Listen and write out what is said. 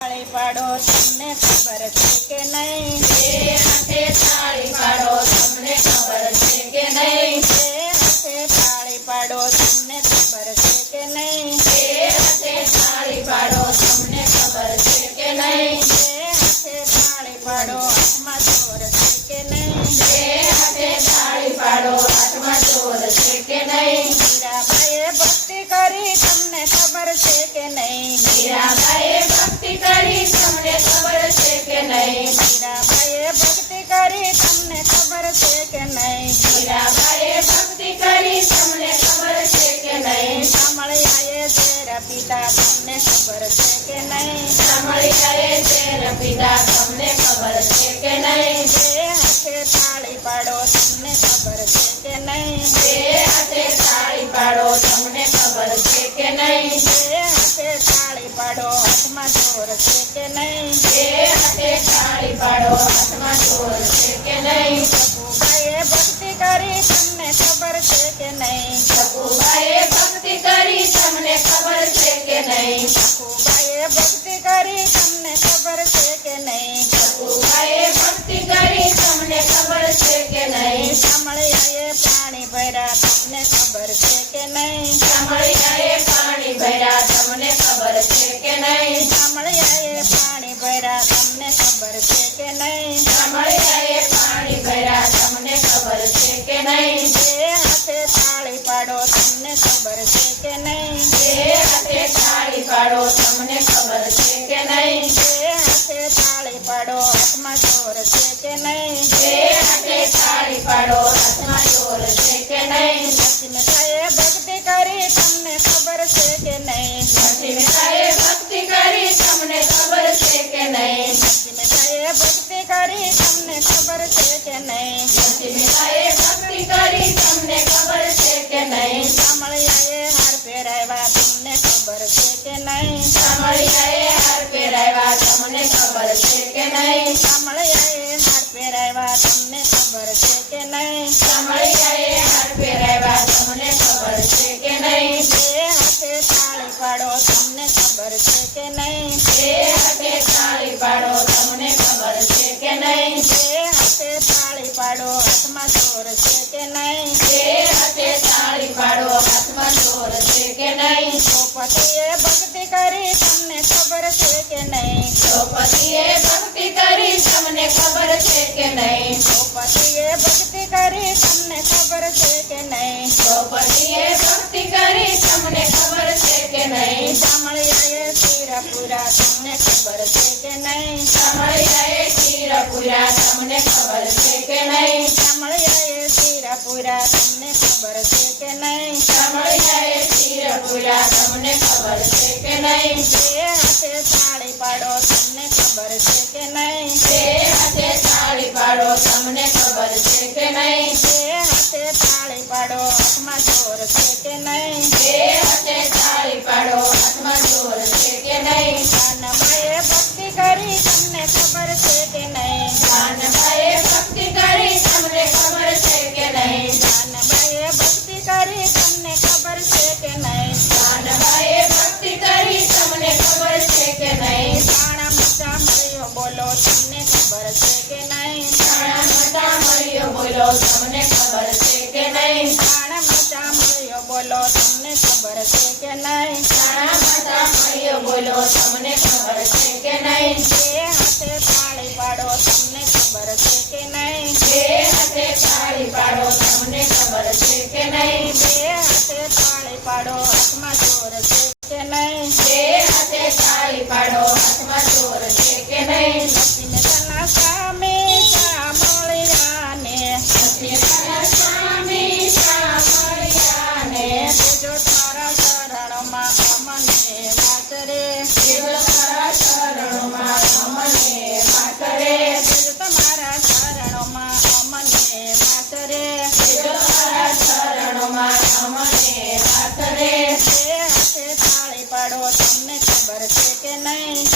તાળી પાડો તમને ખબર છે કે નહીં? બે હાથે તાળી પાડો તમને ખબર છે કે નહીં? બે હાથે તાળી પાડો તમને ખબર છે કે નહીં? બે હાથે તાળી પાડો તમને ખબર છે કે નહીં? બે હાથે તાળી પાડો હાથમાં જોર છે કે નહીં? બે હાથે તાળી પાડો હાથમાં જોર છે કે નહીં? મીરાબાઈએ ભક્તિ કરી તમને ખબર છે કે નહીં? મીરાબાઈએ ભક્તિ કરી તમને ખબર છે કે નહીં? મીરાબાઈએ ભક્તિ કરી તમને ખબર છે કે નહીં? મીરાબાઈએ ભક્તિ કરી તમને ખબર છે કે નહીં? સામળિયાએ ઝેર પીધા તમને ખબર છે કે નહીં? સામળિયાએ ઝેર પીધા તમને ખબર છે કે નહીં? બે હાથે તાળી પાડો તમને ખબર છે કે નહીં? બે હાથે તાળી પાડો તમને ખબર છે કે નહીં? બે હાથે તાળી પાડો હાથમાં જોર છે કે નહીં? બે હાથે તાળી પાડો હાથમાં જોર છે કે નહીં? સકુબાઈએ ભક્તિ કરી તમને ખબર છે કે નહીં? સકુબાઈએ ભક્તિ કરી તમને ખબર છે કે નહીં? સકુબાઈએ ભક્તિ કરી તમને ખબર છે કે નહીં? સકુબાઈએ ભક્તિ કરી તમને ખબર છે કે નહીં? સામળિયાએ પાણી ભર્યા તમને ખબર છે કે નહીં? સામળિયાએ પાણી ભર્યા તમને ખબર છે કે નહીં? સામળિયાએ પાણી ભર્યા તમને ખબર છે કે નહીં? સામળિયાએ પાણી ભર્યા તમને ખબર છે કે નહીં? બે હાથે તાળી પાડો તમને ખબર છે કે નહીં? બે હાથે તાળી પાડો તમને ખબર છે કે નહીં? બે હાથે તાળી પાડો હાથમાં જોર છે કે નહીં? બે હાથે તાળી પાડો હાથમાં જોર છે કે નહીં? લક્ષ્મીબાઈએ ભક્તિ કરી તમને ખબર છે કે નહીં? લક્ષ્મીબાઈએ ભક્તિ કરી તમને ખબર છે કે નહીં? લક્ષ્મીબાઈએ ભક્તિ કરી તમને ખબર છે કે નહીં? લક્ષ્મીબાઈએ ભક્તિ કરી તમને ખબર છે કે નહીં? સામળિયાએ હાર પહેરાવ્યા તમને ખબર છે કે નહીં? સામળિયાએ હાર પહેરાવ્યા તમને ખબર છે કે નહીં? સામળિયાએ હાર પહેરાવ્યા તમને ખબર છે કે નહીં? સામળિયાએ હાર પહેરાવ્યા તમને ખબર છે કે નહીં? બે હાથે તાળી પાડો તમને ખબર છે કે નહીં? બે હાથે તાળી પાડો તમને ખબર છે કે નહીં? બે હાથે તાળી પાડો હાથમાં જોર છે કે નહીં? બે હાથે તાળી પાડો હાથમાં જોર છે કે નહીં? દ્રૌપદીએ ભક્તિ કરી તમને ખબર છે કે નહીં? દ્રૌપદીએ ભક્તિ કરી તમને ખબર છે કે નહીં? દ્રૌપદીએ ભક્તિ કરી તમને ખબર છે કે નહીં? દ્રૌપદીએ ભક્તિ કરી તમને ખબર છે કે નહીં? સામળિયાએ શિર પૂરા તમને ખબર છે કે નહીં? સામળિયાએ શિર પૂરા તમને ખબર છે કે નહીં? સામળિયાએ શિર પૂરા તમને ખબર છે કે નહીં? સામળિયાએ શિર પૂરા તમને ખબર છે કે નહીં? બે હાથે તાળી પાડો તમને ખબર છે કે નહીં? બે હાથે તાળી પાડો તમને ખબર છે કે નહીં? બે હાથે તાળી પાડો હાથમાં જોર છે કે નહીં? બે હાથે તાળી પાડો હાથમાં જોર છે કે નહીં? કાનબાઈએ ભક્તિ કરી તમને ખબર છે કે નહીં? કાનબાઈએ ભક્તિ કરી તમને ખબર છે કે નહીં? કાનબાઈએ ભક્તિ કરી તમને ખબર છે કે નહીં? કાનબાઈએ ભક્તિ કરી તમને ખબર છે કે નહીં? કાણા મચા મળ્યો બોલો તમને ખબર છે કે નહીં? કાણા મોટા મળ્યો બોલો તમને ખબર છે કે નહીં? કાણા મચા મળ્યો બોલો તમને ખબર છે કે નહીં? કાણા મોટા મળ્યો બોલો તમને ખબર છે કે નહીં? બે હાથે તાળી પાડો તમને ખબર છે કે નહીં? બે હાથે તાળી પાડો તમને ખબર છે કે નહીં? બે હાથે તાળી પાડો હાથમાં જોર છે કે નહીં? બે હાથે તાળી પાડો હાથમાં જોર છે કે નહીં? લક્ષ્મીના સ્વામી સામળિયાને લક્ષ્મીના સ્વામી સામળિયાને જો તારા શરણમાં અમને વાસ રે. દેવ તારા ચરણોમાં અમને વાસ રે. જો તમારા શરણોમાં અમને વાસ રે. દેવ તારા ચરણોમાં અમને વાસ રે. બે હાથે તાળી પાડો તમને ખબર છે કે નહીં?